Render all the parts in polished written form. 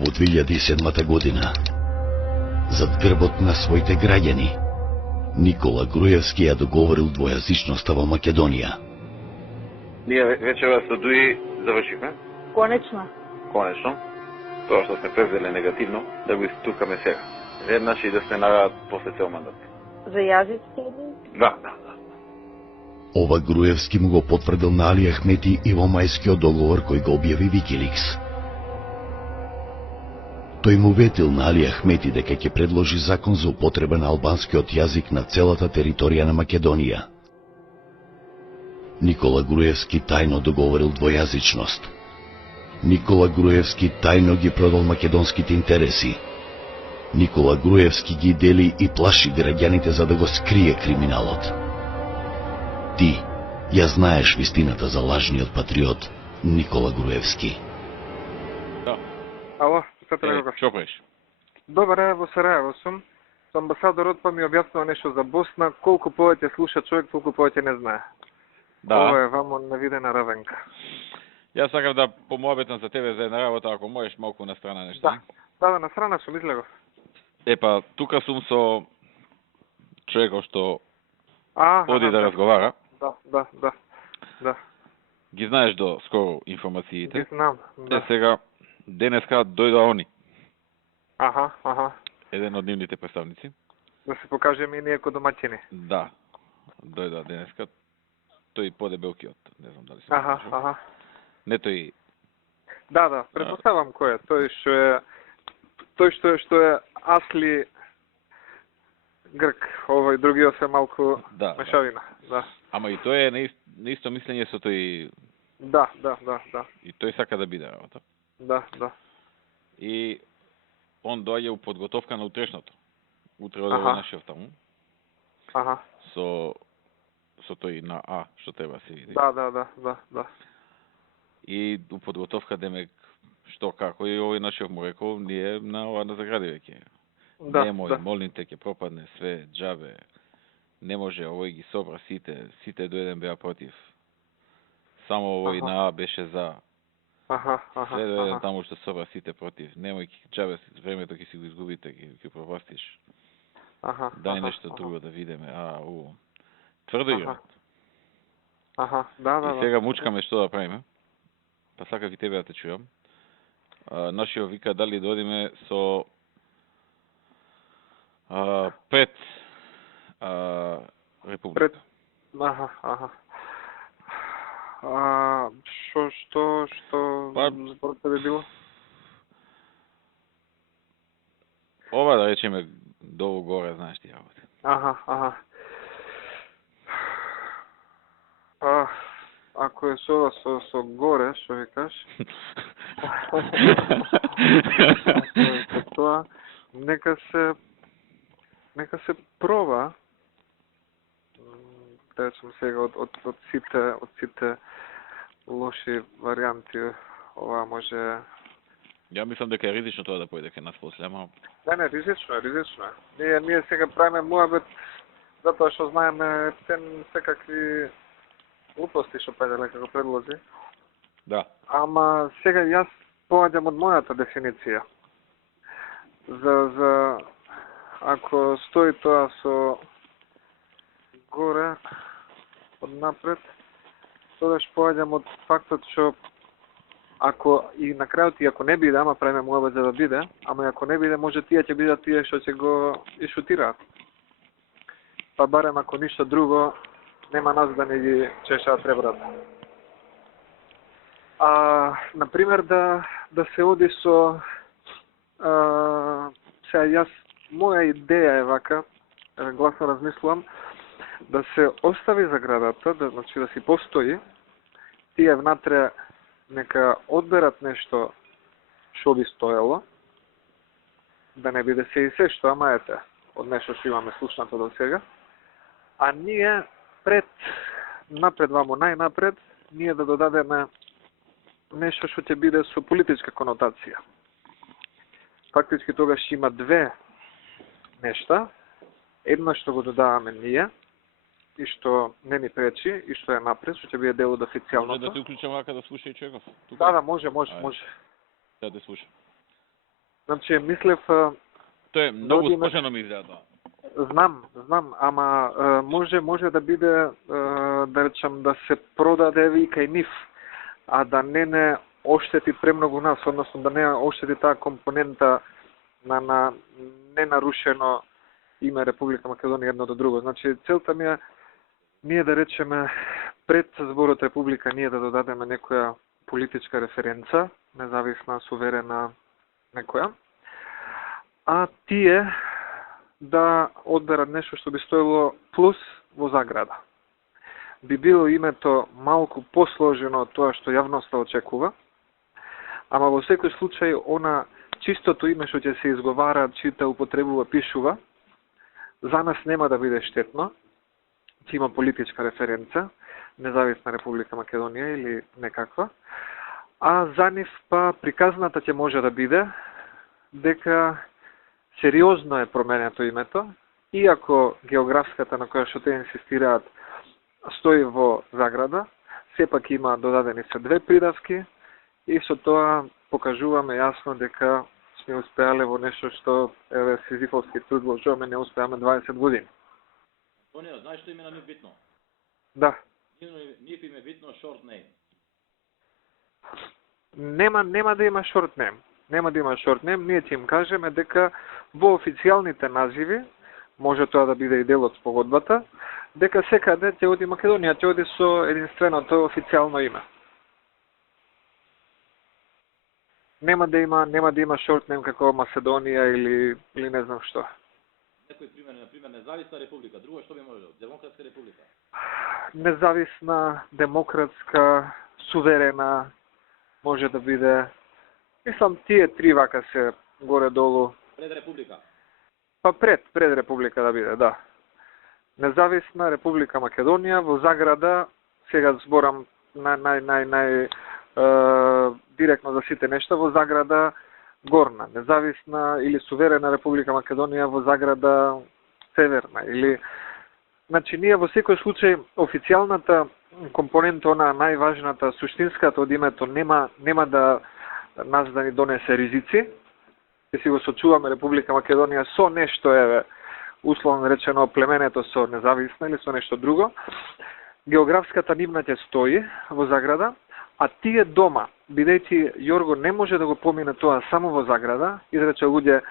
Во 2007 година, зад грбот на своите граѓани, Никола Груевски ја договорил двојазичноста во Македонија. Ние вечера со ДУИ завршивме. Конечно. Конечно. Тоа што сме превзели негативно, да го истукаме сега. Еднаш и да се нарадат после цел мандат. За јазиците ли? Да. Ова Груевски му го потврдил на Али Ахмети и во мајскиот договор кој го објави Викиликс. Тој му ветил на Али Ахмети дека ќе предложи закон за употреба на албанскиот јазик на целата територија на Македонија. Никола Груевски тајно договорил двојазичност. Никола Груевски тајно ги продал македонските интереси. Никола Груевски ги дели и плаши граѓаните за да го скрие криминалот. Ти ја знаеш вистината за лажниот патриот Никола Груевски. Да. Ало, Петре Гога. Што правиш? Добар, во Сараево сум. Со амбасадорот па ми објаснува нешто за Босна, колку повеќе слуша човек, толку повеќе не знае. Да. Ова е вамо навидена равенка. Јас сакам да помоабетам за тебе за една работа, ако можеш малку на страна нешто. Да. Да, на страна сум излегов. Епа, тука сум со човекот што А, оди да разговара. Да. Ги знаеш до скоро информациите. Ги знам, Те да. сега денеска дојдоа они, Аха. еден од нивните представници. Да се покажеме и ние ко домаќини. Да. Дојдоа денеска. Тој подебелкиот, не знам дали се Аха, покажува. аха. Не тој. Да, предпоставам кој е. Тој што е Асли Грк, овој другиот се малку Да. мешавина. Да. Ама и тој е на исто мислење со тој. Да. И тој сака да биде работа. Да. И он доаѓа у подготовка на утрешното. Утре оде Аха. во нашиот таму. Аха. Со тој на А, што треба се види. Да. И у подготовка демек што како и овој нашиот му рекол, ние на ова на загради веќе. Да, Немој, да. молните ќе пропадне све џабе. Не може, овој ги собра сите до еден беа против. Само овој Аха. на А беше за. Аха. Све до еден таму што собра сите против. Немој џабе времето ќе си го изгубите, ќе пропастиш. Аха. Дај нешто друго да видиме. Тврдо играат. Аха, да. И сега мучкаме што да правиме. Па сакав и тебе да те чујам. Нашиот вика дали да одиме со пред Република. Аха. Што Па- зборот би било? Ова да речеме долу горе, знаеш ти работи. Аха. Ако е со горе, што викаш? Тоа нека се проба. Да речем сега од сите лоши варијанти, ова може. Ја мислам дека е ризично тоа да појде кај нас после, ама Не, ризично е. Ние сега правиме муабет затоа што знаеме секакви глупости што Петеле како предложи. да. Ама сега јас поаѓам од мојата дефиниција. За ако стои тоа со горе од напред, тогаш поаѓам од фактот што ако и на крајот и ако не биде, ама правиме муабет за да биде, ама и ако не биде, може тие ќе бидат тие што ќе го ишутираат. Па барем ако ништо друго, нема нас да не ги чешаат ребрата. Например, да се оди со сега јас, моја идеја е вака, гласно размислувам, да се остави заградата, значи да си постои, тие внатре нека одберат нешто што би стоело, да не биде се и се што, ама ете, од нешто што имаме слушнато до сега, а ние напред вамо, најнапред, ние да додадеме нешто што ќе биде со политичка конотација. Фактички тогаш има две нешта. Едно што го додаваме ние, и што не ни пречи, и што е напред, што ќе биде дел од Може официјалното. да те уклучам вака да слуша и човеков? Да, може. Да те слушам. Значи, мислев, Тоа е многу Додиме- сложено ми изгледа тоа. знам, ама може да биде, да речам, да се продаде и кај нив, а да не оштети премногу нас, односно да не оштети таа компонента на ненарушено име Република Македонија едно до друго. Значи, целта ми е ние да речеме пред зборот Република ние да додадеме некоја политичка референца, независна, суверена некоја, а тие да одберат нешто што би стоело плюс во заграда. Би било името малку посложено од тоа што јавноста очекува, ама во секој случај она чистото име што ќе се изговара, чита, употребува, пишува, за нас нема да биде штетно, ќе има политичка референца, независна Република Македонија или некаква, а за нив па приказната ќе може да биде дека сериозно е променето името, иако географската на која што те инсистираат стои во заграда, сепак има додадени се две придавки и со тоа покажуваме јасно дека сме успеале во нешто што еве Сизифовски труд вложуваме, не успеаме 20 години. Тонио, знаеш што име нам е битно? Да. Нив им е битно short name. Нема да има short name. Нема да има short name, ние ќе им кажеме дека во официјалните називи, може тоа да биде и дел од спогодбата, дека секаде ќе оди Македонија, ќе оди со единственото официјално име. Нема да има short name како Македонија или не знам што. Некој пример, на пример, независна република, друго што би можело? Демократска република. Независна, демократска, суверена, може да биде. Мислам, тие три вака се горе-долу. Пред република. Па пред република да биде, да. Независна Република Македонија, во заграда, сега зборам директно за сите нешта, во заграда горна, независна или суверена Република Македонија во заграда северна, или... Значи, ние во секој случај, официјалната компонента, она најважната, суштинската од името, нема да нас да ни донесе ризици, ќе си го сочуваме Република Македонија со нешто, еве, условно речено, племенето со независна или со нешто друго. Географската нивна ќе стои во заграда, а тие дома, бидејќи Јорго не може да го помине тоа само во заграда, изрече луѓе,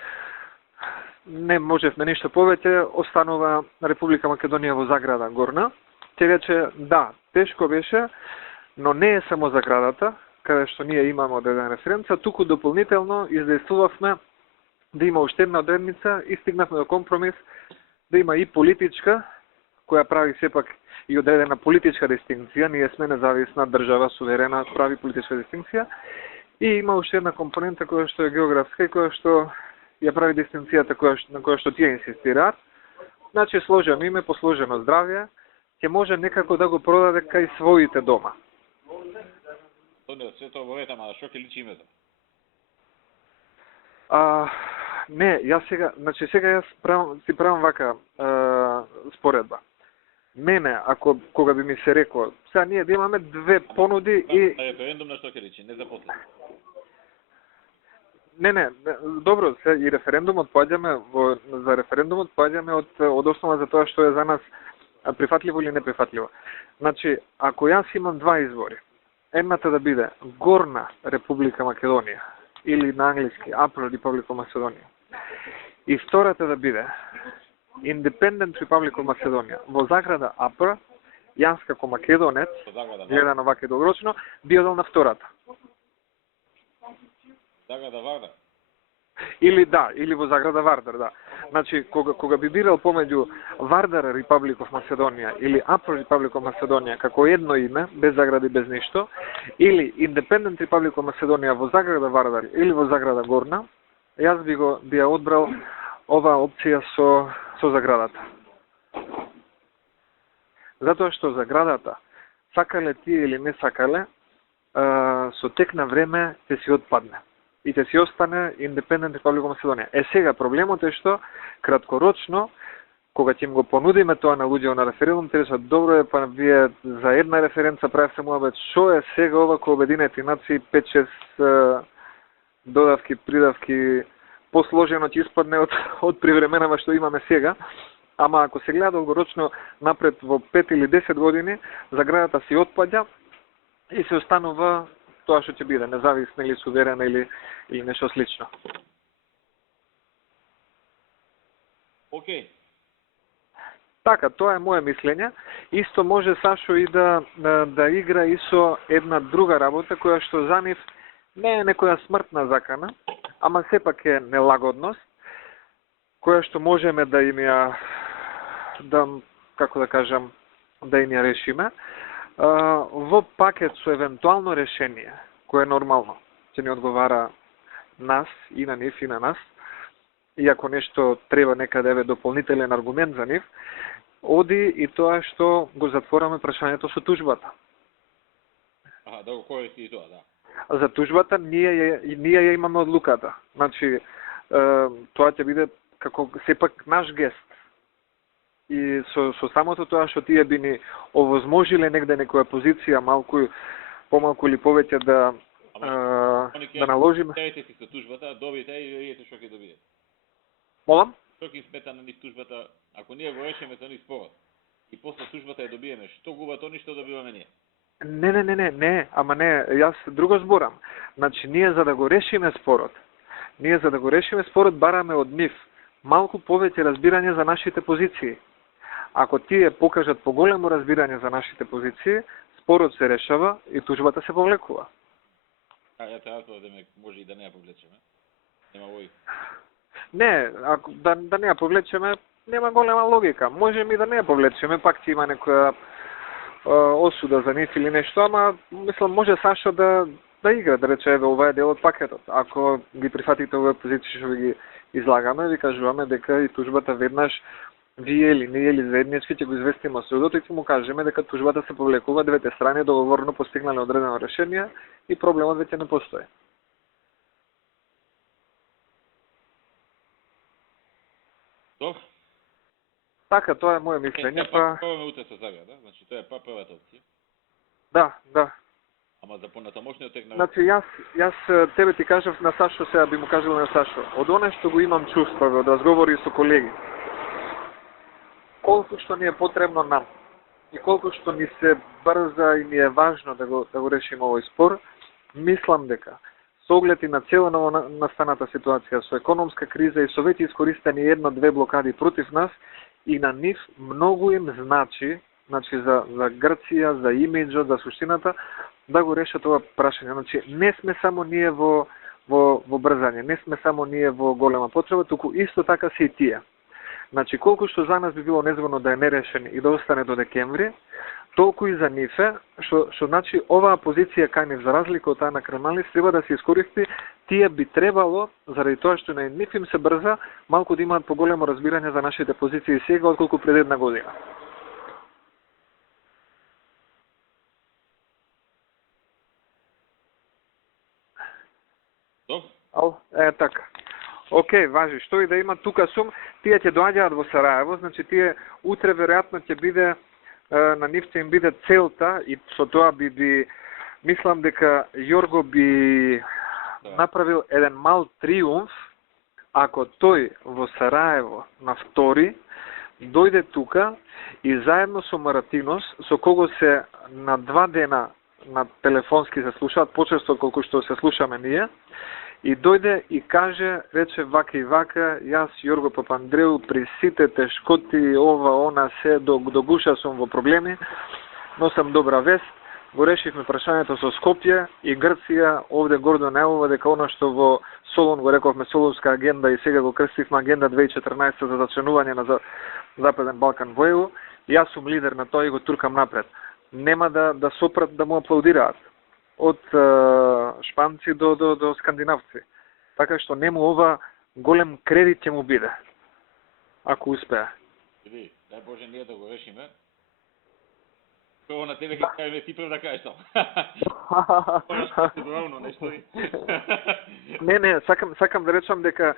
не можевме ништо повеќе, останува Република Македонија во заграда горна. Ќе рече, да, тешко беше, но не е само заградата, каде што ние имаме одредена референца, туку дополнително издействувавме да има уште една одредница и стигнавме до компромис да има и политичка, која прави сепак и одредена политичка дистинкција, ние сме независна држава, суверена, прави политичка дистинкција, и има уште една компонента која што е географска и која што ја прави дистинкцијата на која што тие инсистираат. Значи, сложено име, посложено здравје, ќе може некако да го продаде кај своите дома. Тонио, се тоа во ред, ама што ќе личи името? Не, јас сега си правам вака споредба. Мене, кога би ми се рекло, сега ние да имаме две понуди и... Референдум на што ќе личи, не за после. Не, добро, и референдумот за референдумот поаѓаме од основа за тоа што е за нас прифатливо или неприфатливо. Значи, ако јас имам два избори, едната да биде Горна Република Македонија, или на англиски Upper Republic of Macedonia, и втората да биде Independent Republic of Macedonia, во заграда Upper, јас како македонец, гледано вака долгорочно, би одел на втората. Заграда Вардар? Или во заграда Вардар, да. Значи, кога би бирал помеѓу Вардар Republic of Macedonia или Upper Republic of Macedonia како едно име, без загради, без ништо, или Independent Republic of Macedonia во заграда Вардар или во заграда Горна, јас би ја одбрал оваа опција со заградата. Затоа што заградата, сакале тие или не сакале, со тек на време ќе си отпадне и ќе си остане Independent Republic of Macedonia. Сега проблемот е што краткорочно, кога ќе им го понудиме тоа на луѓе на референдум, те речат, добро е, па вие за една референца правите муабет, шо е сега ова кој Обединети нации 5-6 додавки, придавки, посложено ќе испадне од привременава што имаме сега. Ама ако се гледа долгорочно напред во 5 или 10 години, заградата си отпаѓа и се останува тоа што ќе биде, независна или суверена или нешто слично. Океј. Така, тоа е мое мислење. Исто може Сашо и да игра и со една друга работа која што за нив не е некоја смртна закана, ама сепак е нелагодност, која што можеме да им ја како да кажам, да им ја решиме, во пакет со евентуално решение, кое нормално ќе ни одговара нас и на нив и на нас, и ако нешто треба некаде еве дополнителен аргумент за нив, оди и тоа што го затвораме прашањето со тужбата. Да го користи и тоа, да. За тужбата ние ја имаме одлуката. Значи, тоа ќе биде како сепак наш гест. И со самото тоа што тие би ни овозможиле негде некоја позиција помалку или повеќе да наложиме. Терете си со тужбата, добите и видите што ќе добиете. Молам? Што ќе смета на нив тужбата, ако ние го решиме со нив спорот и после тужбата ја добиеме, што губат они, што добиваме ние? Не, ама не, јас друго зборам. Значи, ние за да го решиме спорот, бараме од нив малку повеќе разбирање за нашите позиции. Ако тие покажат поголемо разбирање за нашите позиции, спорот се решава и тужбата се повлекува. Ја треба да може и да не ја повлечеме. Нема логика. Не, ако да не ја повлечеме, нема голема логика. Можем и да не ја повлечеме, пак ќе има некоја осуда за нив или нешто, ама мислам може Сашо да игра, да рече еве ова е дел од пакетот. Ако ги прифатите овие позиции што ги излагаме, ви кажуваме дека и тужбата веднаш вие или ние или заеднички ќе го известиме судот и ќе му кажеме дека тужбата се повлекува, двете страни договорно постигнале одредено решение и проблемот веќе не постои. Добро. Така, тоа е моје мислење, па... Пробаме утре со Заграда, значи тоа е првата опција. Да. Ама за понатамошниот тек на... Значи, јас тебе ти кажав на Сашо, сега би му кажал на Сашо, од оно што го имам чувствове, од разговори со колеги, колку што ни е потребно нам и колку што ни се брза и ни е важно да го решиме овој спор, мислам дека со оглед и на цела настаната ситуација, со економска криза и со веќе искористени 1-2 блокади против нас, и на нив многу им значи за Грција, за имиджот, за суштината, да го решат ова прашање. Значи, не сме само ние во брзање, не сме само ние во голема потреба, туку исто така се и тие. Значи, колку што за нас би било незгодно да е нерешен и да остане до декември, толку и за нив е, што значи оваа позиција кај нив, за разлика од таа на Кремналис, треба да се искористи, тие би требало, заради тоа што на нив им се брза, малку да имаат поголемо разбирање за нашите позиции сега, отколку пред една година. Така. Океј, важи, што и да има, тука сум, тие ќе доаѓаат во Сараево, значи тие утре веројатно ќе биде, на нив ќе им биде целта и со тоа би мислам дека Јорго би направил еден мал триумф ако тој во Сараево на 2 дојде тука и заедно со Маратинос, со кого се на 2 дена на телефонски се слушаат, почесто колку што се слушаме ние, и дојде и каже, рече вака и вака, јас Јорго Папандреу при сите тешкоти, ова, она, се, до гуша сум во проблеми, но сам добра вест, го решивме прашањето со Скопје и Грција, овде гордо најавува дека она што во Солун го рековме Солунска агенда и сега го крстивме агенда 2014 за зачленување на Западен Балкан во ЕУ, јас сум лидер на тоа и го туркам напред. Нема да сопрат да му аплаудираат. Од шпанци до скандинавци. Така што нему ова голем кредит ќе му биде, ако успее. Види, дај Боже ние да го решиме. Прво на тебе ќе кажеме ти прв да кажеш тоа. Не, сакам да речам дека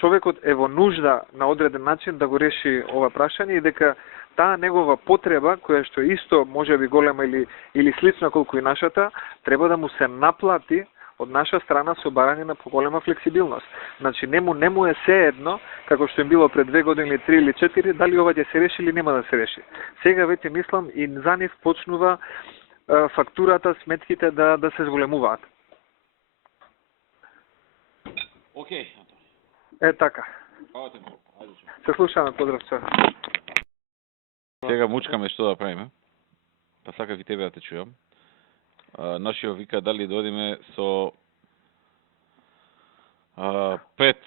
човекот е во нужда на одреден начин да го реши ова прашање и дека таа негова потреба, која што исто може би голема или слична колку и нашата, треба да му се наплати од наша страна со барање на поголема флексибилност. Значи нему е се едно, како што им било пред 2 години или 3 или 4, дали ова ќе се реши или нема да се реши. Сега веќе мислам и за нив почнува фактурата, сметките да се зголемуваат. Океј, Е така. Хвала те многу. Ајде. Се слушаме, поздрав се. Сега мучкаме што да правиме. Па сакав и тебе да те чујам. Нашиот вика дали додиме со пред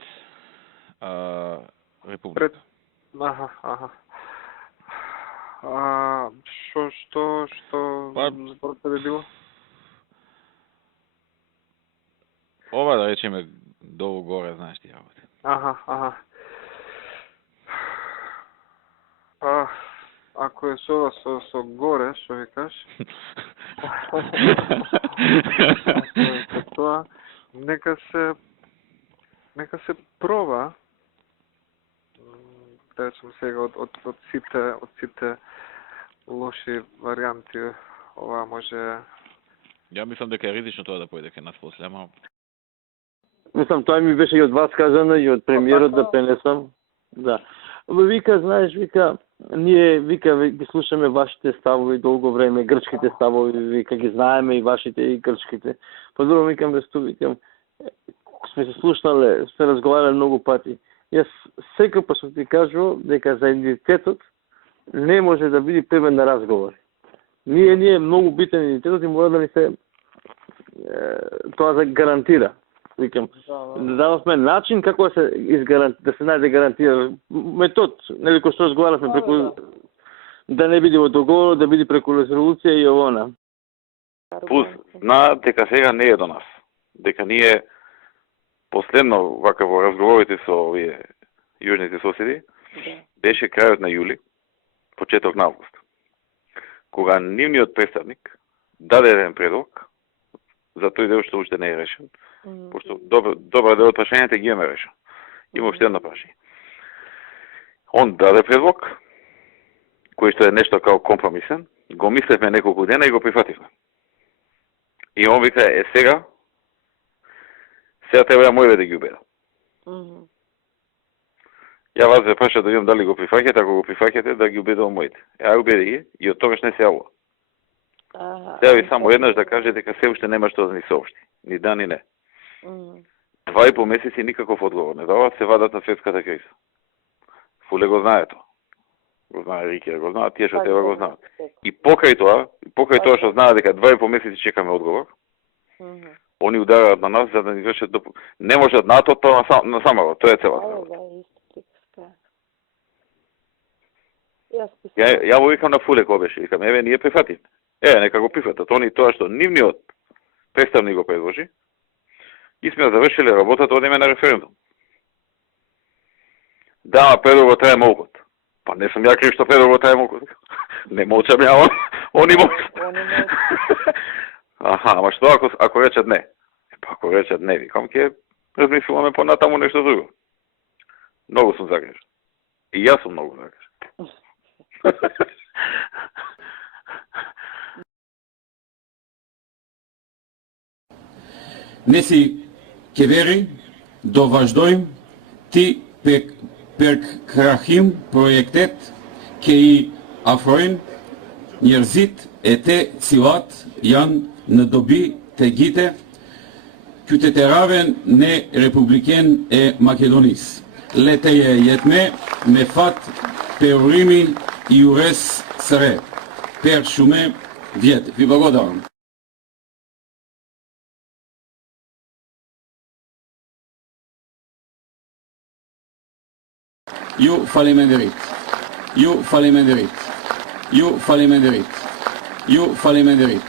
Република. Аха. Што според тебе било? Ова да речеме долу горе, знаеш ти работи. Аха. Ако е со горе, што викаш? Тоа нека се проба. Да речем сега од сите лоши варијанти, ова може. Ја мислам дека е ризично тоа да појде кај нас после, ама Мислам, тоа ми беше и од вас кажано, и од премиерот да пренесам. Да. Вика, знаеш, ние ги слушаме вашите ставови долго време, грчките ставови, вика, ги знаеме и вашите и грчките. Подобро викам, сме се слушнале, сме разговарали многу пати. Јас секој па сум ти кажувал дека за идентитетот не може да биде предмет на разговори. Ние многу битен идентитетот и мора да ни се тоа да гарантира. Викам, да дававме начин како да се најде гарантира метод, нели кој што разговаравме преку да не биде во договор, да биде преку резолуција и овона. Пус знаат дека сега не е до нас. Дека ние последно вака во разговорите со овие јужните соседи беше крајот на јули, почеток на август. Кога нивниот представник даде еден предлог за тој дел што уште не е решен, пошто добра дел од прашањата ги имаме решен. Има уште едно прашање. Он даде предлог, кој што е нешто као компромисен, го мислевме неколку дена и го прифативме. И он вика, сега треба моје да ги убеда. Ја вас ве праша да видам дали го прифаќате, ако го прифаќате, да ги убедувам моите. Ја убеди ги и од тогаш не се јавува. Сега ви само еднаш да каже дека се уште нема што да ни соопшти. Ни да, ни не. 2,5 месеци никаков одговор не дава, се вадат на светската криза. Фуле го знае тоа. Го знае Рикија, го знаат, тие што треба го знаат. И покрај тоа што знаат дека 2,5 месеци чекаме одговор, они удараат на нас за да ни вршат не можат НАТО тоа на самого, тоа е целата. Ја го викам на Фуле кој беше, викам, еве ние прифативме. Нека го прифатат. Они тоа што нивниот представник го предложи, и сме завршиле работата, одиме на референдум. Да, предлогот трае молку. Па не сум ја крив што предлогот трае молку. Не молчам ја, они молчат. Ама што ако речат не? Па ако речат не, викам, ќе размислуваме понатаму нешто друго. Многу сум загрижен. И јас сум многу загрижен. Не си ке вери до важдоим ти перкрахим проектет ке и афроин нjerëzit e te cilat janë në dobi të gjite qytetarëve në Republiken e Makedonisë. Leteje jetme me fat periurimin i ures sëre per shume vjetë. Vi благодарам. Ju faleminderit. Ju faleminderit. Ju faleminderit. Ju faleminderit.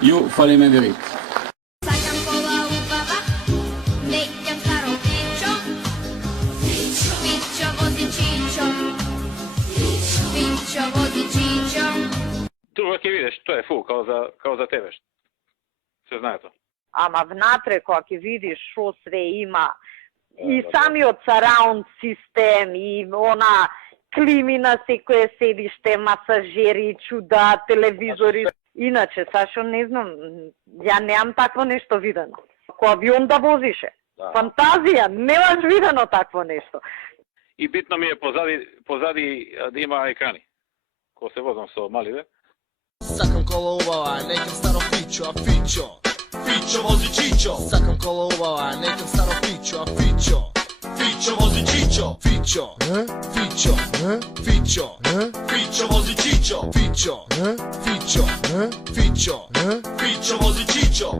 Ju faleminderit. Друго ќе видиш, тоа е фул, као за тебе. Се знае тоа. Ама внатре, кога ќе видиш шо све има, и самиот сараунд систем, и она клими на секое седиште, масажери, чуда, телевизори. Иначе, Сашо, не знам, ја немам такво нешто видено. како авион да возише. Да. Фантазија, немаш видено такво нешто. И битно ми е позади да има екрани. Ко се возам со маливе. Сакам кола убава, некам старо фичо, а фичо Фичо вози чичо. Сакам кола убава, некам старо фичо, а фичо Фичо вози чичо. Фичо, фичо, фичо Фичо вози чичо. Фичо, фичо, фичо Фичо воzi čичo.